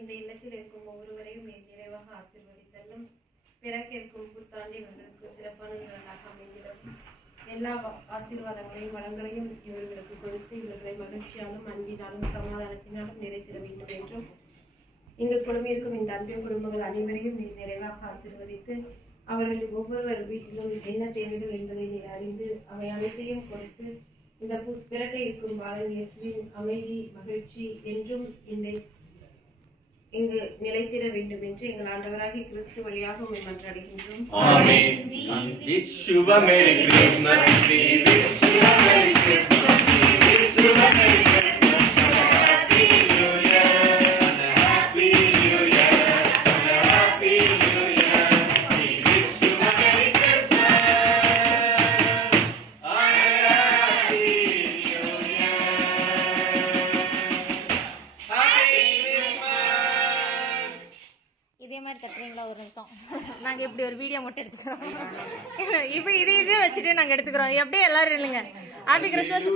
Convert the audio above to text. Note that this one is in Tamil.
இந்த இல்லத்தில் இருக்கும் ஒவ்வொருவரையும் நிறைவாக ஆசீர்வதித்தல்லும் பிறக்க இருக்கும் புத்தாண்டு இவர்களுக்கு சிறப்பான நாளாக அமைந்திடும். எல்லா ஆசீர்வாதங்களையும் வளங்களையும் இவர்களுக்கு கொடுத்து இவர்களை மகிழ்ச்சியாலும் அன்பினாலும் சமாதானத்தினாலும் நிறைத்திட வேண்டும் என்றும் இங்கு குழுமியிருக்கும் இந்த அன்பின் குடும்பங்கள் அனைவரையும் நீ நிறைவாக ஆசீர்வதித்து அவர்கள் ஒவ்வொருவர் வீட்டிலும் என்ன தேவைகள் என்பதை நீ அறிந்து அவை அனைத்தையும் கொடுத்து இந்த பிறக்க இருக்கும் பாலன் இயேசுவின் அமைதி மகிழ்ச்சி என்றும் இங்கு நிலைத்திட வேண்டும் என்று எங்கள் ஆண்டவராகிய கிறிஸ்து வழியாக உம்மை மன்றாடுகின்றோம். ஆமென். Wish you a Merry Christmas. We wish you a Merry Christmas. We wish you a Merry Christmas. Happy New Year. Happy New Year. Happy New Year. We wish you a Merry Christmas. Happy New Year. Happy இதே மாதிரி தட்டுறீங்களா ஒரு நிமிஷம்? நாங்கள் இப்படி ஒரு வீடியோ மட்டும் எடுத்துக்கிறோம். இப்போ இதே வச்சுட்டு நாங்கள் எடுத்துக்கிறோம். எப்படியே எல்லாரும் இல்லைங்க. Happy Christmas.